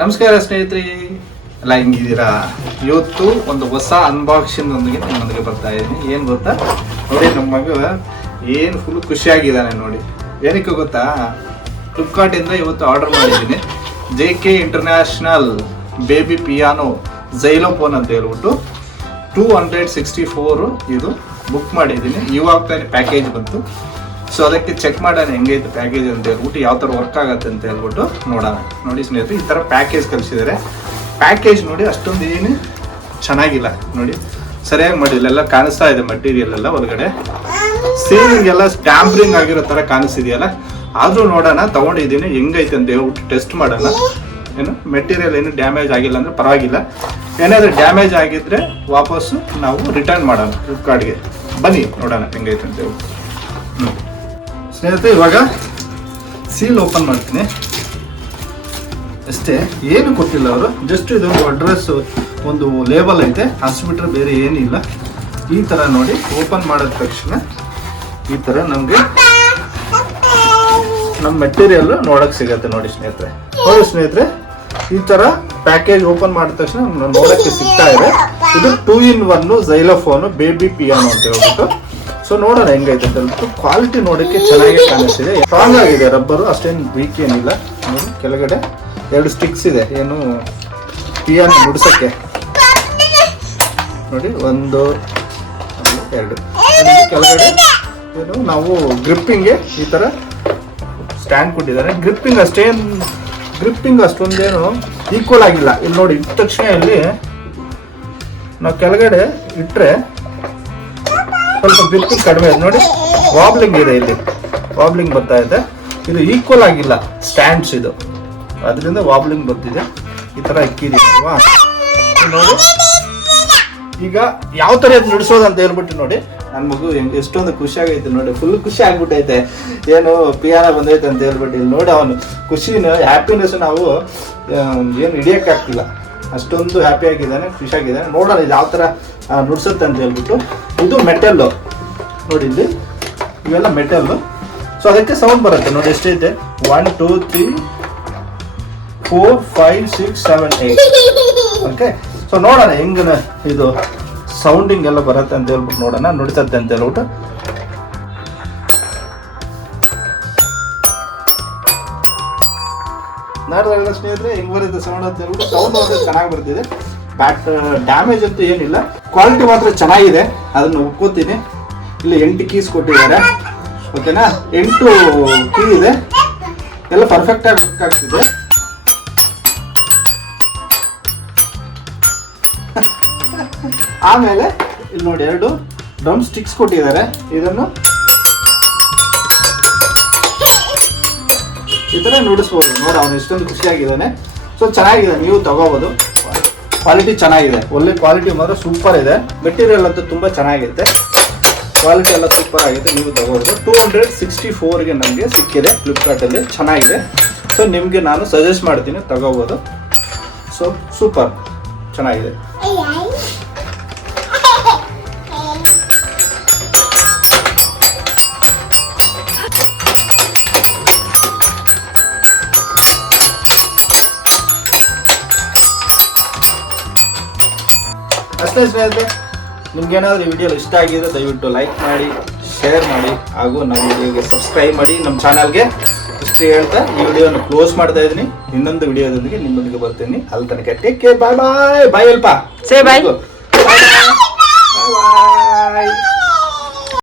ನಮಸ್ಕಾರ ಸ್ನೇಹಿತರೆ, ಎಲ್ಲ ಹೆಂಗಿದ್ದೀರಾ? ಇವತ್ತು ಒಂದು ಹೊಸ ಅನ್ಬಾಕ್ಸಿಂಗ್ ಒಂದಿಗೆ ನಿಮ್ಮೊಂದಿಗೆ ಬರ್ತಾ ಇದ್ದೀನಿ. ಏನು ಗೊತ್ತಾ ನೋಡಿ, ನಮ್ಮ ಮಗ ಏನು ಫುಲ್ ಖುಷಿಯಾಗಿದ್ದಾನೆ ನೋಡಿ. ಏನಕ್ಕೆ ಗೊತ್ತಾ, ಫ್ಲಿಪ್ಕಾರ್ಟಿಂದ ಇವತ್ತು ಆರ್ಡರ್ ಮಾಡಿದ್ದೀನಿ. JK ಇಂಟರ್ನ್ಯಾಷನಲ್ ಬೇಬಿ ಪಿಯಾನೋ ಝೈಲೋಫೋನ್ ಅಂತ ಹೇಳ್ಬಿಟ್ಟು 264 ಇದು ಬುಕ್ ಮಾಡಿದ್ದೀನಿ. ಇವಾಗ ತಾನೇ ಪ್ಯಾಕೇಜ್ ಬಂತು. ಸೊ ಅದಕ್ಕೆ ಚೆಕ್ ಮಾಡೋಣ ಹೆಂಗೈತೆ ಪ್ಯಾಕೇಜ್ ಅಂತ ಹೇಳ್ಬಿಟ್ಟು, ಯಾವ ಥರ ವರ್ಕ್ ಆಗುತ್ತೆ ಅಂತ ಹೇಳ್ಬಿಟ್ಟು ನೋಡೋಣ. ನೋಡಿ ಸ್ನೇಹಿತರೆ, ಈ ಥರ ಪ್ಯಾಕೇಜ್ ಕಳಿಸಿದ್ದಾರೆ. ಪ್ಯಾಕೇಜ್ ನೋಡಿ ಅಷ್ಟೊಂದು ಏನು ಚೆನ್ನಾಗಿಲ್ಲ ನೋಡಿ, ಸರಿಯಾಗಿ ಮಾಡಿಲ್ಲ. ಎಲ್ಲ ಕಾಣಿಸ್ತಾ ಇದೆ ಮಟೀರಿಯಲ್ ಎಲ್ಲ ಒಳಗಡೆ, ಸೀಲಿಂಗ್ ಎಲ್ಲ ಸ್ಟ್ಯಾಂಪ್ರಿಂಗ್ ಆಗಿರೋ ಥರ ಕಾಣಿಸ್ತಿದೆಯಲ್ಲ. ಆದರೂ ನೋಡೋಣ, ತೊಗೊಂಡಿದ್ದೀನಿ ಹೆಂಗೈತೆ ಅಂತ ಹೇಳ್ಬಿಟ್ಟು ಟೆಸ್ಟ್ ಮಾಡೋಣ. ಏನು ಮೆಟೀರಿಯಲ್ ಏನು ಡ್ಯಾಮೇಜ್ ಆಗಿಲ್ಲ ಅಂದರೆ ಪರವಾಗಿಲ್ಲ. ಏನಾದರೂ ಡ್ಯಾಮೇಜ್ ಆಗಿದ್ದರೆ ವಾಪಸ್ಸು ನಾವು ರಿಟರ್ನ್ ಮಾಡೋಣ ಫ್ಲಿಪ್ಕಾರ್ಟ್ಗೆ. ಬನ್ನಿ ನೋಡೋಣ ಹೆಂಗೈತೆ ಅಂತ ಹೇಳ್ಬಿಟ್ಟು. ಸ್ನೇಹಿತರೆ, ಇವಾಗ ಸೀಲ್ ಓಪನ್ ಮಾಡ್ತೀನಿ ಅಷ್ಟೇ. ಏನು ಕೊಟ್ಟಿಲ್ಲ ಅವರು, ಜಸ್ಟ್ ಇದೊಂದು ಅಡ್ರೆಸ್, ಒಂದು ಲೇಬಲ್ ಐತೆ, ಹಾಸ್ಪಿಟ್ಲ್ ಬೇರೆ ಏನಿಲ್ಲ. ಈ ಥರ ನೋಡಿ ಓಪನ್ ಮಾಡಿದ ತಕ್ಷಣ ಈ ಥರ ನಮಗೆ ನಮ್ಮ ಮೆಟೀರಿಯಲ್ ನೋಡೋಕೆ ಸಿಗತ್ತೆ. ನೋಡಿ ಸ್ನೇಹಿತರೆ, ಈ ಥರ ಪ್ಯಾಕೇಜ್ ಓಪನ್ ಮಾಡಿದ ತಕ್ಷಣ ನೋಡೋಕ್ಕೆ ಸಿಗ್ತಾ ಇದೆ. ಇದು 2-in-1 ಝೈಲೋಫೋನು ಬೇಬಿ ಪಿಯಾನೋ ಅಂತ ಹೇಳ್ಬಿಟ್ಟು. ಸೊ ನೋಡೋಣ ಹೆಂಗೈತೆ ಅಂತ ಹೇಳ್ಬಿಟ್ಟು. ಕ್ವಾಲಿಟಿ ನೋಡೋಕ್ಕೆ ಚೆನ್ನಾಗಿ ಕಾಣಿಸ್ತಿದೆ, ಸ್ಟ್ರಾಂಗ್ ಆಗಿದೆ. ರಬ್ಬರು ಅಷ್ಟೇನು ವೀಕ್ ಏನಿಲ್ಲ. ನೋಡಿ ಕೆಳಗಡೆ 2 ಸ್ಟಿಕ್ಸ್ ಇದೆ, ಏನು ಪಿಯಾನೋ ನುಡ್ಸೋಕ್ಕೆ. ನೋಡಿ 1 2 ಕೆಳಗಡೆ ಏನು ನಾವು ಗ್ರಿಪ್ಪಿಂಗ್ಗೆ ಈ ಥರ ಸ್ಟ್ಯಾಂಡ್ ಕೊಟ್ಟಿದ್ದಾರೆ. ಗ್ರಿಪ್ಪಿಂಗ್ ಅಷ್ಟೊಂದೇನು ಈಕ್ವಲ್ ಆಗಿಲ್ಲ. ಇಲ್ಲಿ ನೋಡಿ, ಇಟ್ಟ ತಕ್ಷಣ ಇಲ್ಲಿ ನಾವು ಕೆಳಗಡೆ ಇಟ್ಟರೆ ಸ್ವಲ್ಪ ಗ್ರಿಪ್ಪಿಂಗ್ ಕಡಿಮೆ ಇದೆ. ನೋಡಿ ವಾಬ್ಲಿಂಗ್ ಇದೆ, ಇಲ್ಲಿ ವಾಬ್ಲಿಂಗ್ ಬರ್ತಾ ಇದೆ. ಇದು ಈಕ್ವಲ್ ಆಗಿಲ್ಲ ಸ್ಟ್ಯಾಂಡ್ಸ್, ಇದು ಅದರಿಂದ ವಾಬ್ಲಿಂಗ್ ಬರ್ತಿದೆ. ಈ ಥರ ಇಕ್ಕಿದೀವಲ್ವಾ ನೋಡಿ. ಈಗ ಯಾವ ಥರ ಇದು ನುಡಿಸೋದು ಅಂತ ಹೇಳ್ಬಿಟ್ಟು ನೋಡಿ, ನನ್ನ ಮಗು ಎಷ್ಟೊಂದು ಖುಷಿ ಆಗೈತೆ ನೋಡಿ, ಫುಲ್ ಖುಷಿ ಆಗ್ಬಿಟ್ಟೈತೆ. ಏನು ಪಿಯಾನೋ ಬಂದೈತೆ ಅಂತ ಹೇಳ್ಬಿಟ್ಟು ಇಲ್ಲಿ ನೋಡಿ, ಅವನು ಖುಷಿನ ಹ್ಯಾಪಿನೆಸ್ ನಾವು ಏನು ಹಿಡಿಯೋಕ್ಕಾಗ್ತಿಲ್ಲ, ಅಷ್ಟೊಂದು ಹ್ಯಾಪಿ ಆಗಿದ್ದಾನೆ, ಖುಷಿಯಾಗಿದ್ದಾನೆ. ನೋಡೋಣ ಇದು ಯಾವ ಥರ ನುಡ್ಸುತ್ತೆ ಅಂತ ಹೇಳ್ಬಿಟ್ಟು. ಇದು ಮೆಟಲ್ಲು ನೋಡಿ, ಇಲ್ಲಿ ಇವೆಲ್ಲ ಮೆಟಲ್ಲು. ಸೊ ಅದಕ್ಕೆ ಸೌಂಡ್ ಬರುತ್ತೆ ನೋಡಿ. ಎಷ್ಟೈತೆ 1 2 3 4 5 6 7 8. ಓಕೆ, ಸೊ ನೋಡೋಣ ಹೆಂಗ ಇದು ಸೌಂಡಿಂಗ್ ಎಲ್ಲ ಬರುತ್ತೆ ಅಂತ ಹೇಳ್ಬಿಟ್ಟು ನೋಡೋಣ, ನುಡಿಸತ್ತೆ ಅಂತ ಹೇಳ್ಬಿಟ್ಟು. ನೋಡಿದ್ರಲ್ಲ ಸ್ನೇಹಿತರೆ, ಹೆಂಗ್ ಬರುತ್ತೆ ಸೌಂಡ್ ಅಂತ ಹೇಳ್ಬಿಟ್ಟು. ಸೌಂಡ್ ಮಾತ್ರ ಚೆನ್ನಾಗಿ ಬರ್ತಿದೆ, ಬಟ್ ಡ್ಯಾಮೇಜ್ ಅಂತೂ ಏನಿಲ್ಲ. ಕ್ವಾಲಿಟಿ ಮಾತ್ರ ಚೆನ್ನಾಗಿದೆ, ಅದನ್ನು ಒಪ್ಕೋತೀನಿ. ಇಲ್ಲಿ 8 ಕೀಸ್ ಕೊಟ್ಟಿದ್ದಾರೆ, ಓಕೆನಾ. 8 ಕೀ ಇದೆ, ಎಲ್ಲ ಪರ್ಫೆಕ್ಟ್ ಆಗಿ ವರ್ಕ್ ಆಗ್ತಿದೆ. ಆಮೇಲೆ ಇಲ್ಲಿ ನೋಡಿ 2 ಡ್ರಮ್ ಸ್ಟಿಕ್ಸ್ ಕೊಟ್ಟಿದ್ದಾರೆ. ಇದನ್ನು ಈ ಥರ ನುಡಿಸ್ಬೋದು. ನೋಡಿ ಅವನು ಎಷ್ಟೊಂದು ಖುಷಿಯಾಗಿದ್ದಾನೆ. ಸೊ ಚೆನ್ನಾಗಿದೆ, ನೀವು ತಗೋಬೋದು. ಕ್ವಾಲಿಟಿ ಚೆನ್ನಾಗಿದೆ, ಒಳ್ಳೆ ಕ್ವಾಲಿಟಿ ಮಾತ್ರ ಸೂಪರ್ ಇದೆ. ಮೆಟೀರಿಯಲ್ ಅಂತೂ ತುಂಬ ಚೆನ್ನಾಗಿದೆ, ಕ್ವಾಲಿಟಿ ಎಲ್ಲ ಸೂಪರ್ ಆಗಿದೆ, ನೀವು ತಗೋಬೋದು. 264ಗೆ ನಮಗೆ ಸಿಕ್ಕಿದೆ ಫ್ಲಿಪ್ಕಾರ್ಟಲ್ಲಿ, ಚೆನ್ನಾಗಿದೆ. ಸೊ ನಿಮಗೆ ನಾನು ಸಜೆಸ್ಟ್ ಮಾಡ್ತೀನಿ, ತಗೋಬೋದು. ಸೊ ಸೂಪರ್ ಚೆನ್ನಾಗಿದೆ. ಅಷ್ಟೇ ಸ್ನೇಹಿತರೆ, ನಿಮ್ಗೇನಾದರೂ ಈ ವಿಡಿಯೋ ಇಷ್ಟ ಆಗಿದ್ರೆ ದಯವಿಟ್ಟು ಲೈಕ್ ಮಾಡಿ, ಶೇರ್ ಮಾಡಿ, ಹಾಗೂ ನಮ್ಮ ವಿಡಿಯೋಗೆ ಸಬ್ಸ್ಕ್ರೈಬ್ ಮಾಡಿ, ನಮ್ಮ ಚಾನಲ್ಗೆ. ಇಷ್ಟು ಹೇಳ್ತಾ ಈ ವಿಡಿಯೋನ ಕ್ಲೋಸ್ ಮಾಡ್ತಾ ಇದ್ದೀನಿ. ಇನ್ನೊಂದು ವಿಡಿಯೋದೊಂದಿಗೆ ನಿಮ್ಮೊಂದಿಗೆ ಬರ್ತೀನಿ. ಅಲ್ಲಿ ತನಕ ಟೇಕ್ ಕೇರ್, ಬಾಯ್ ಬಾಯ್. ಬಾಯ್ ಅಲ್ಪ, ಸೇ ಬಾಯ್.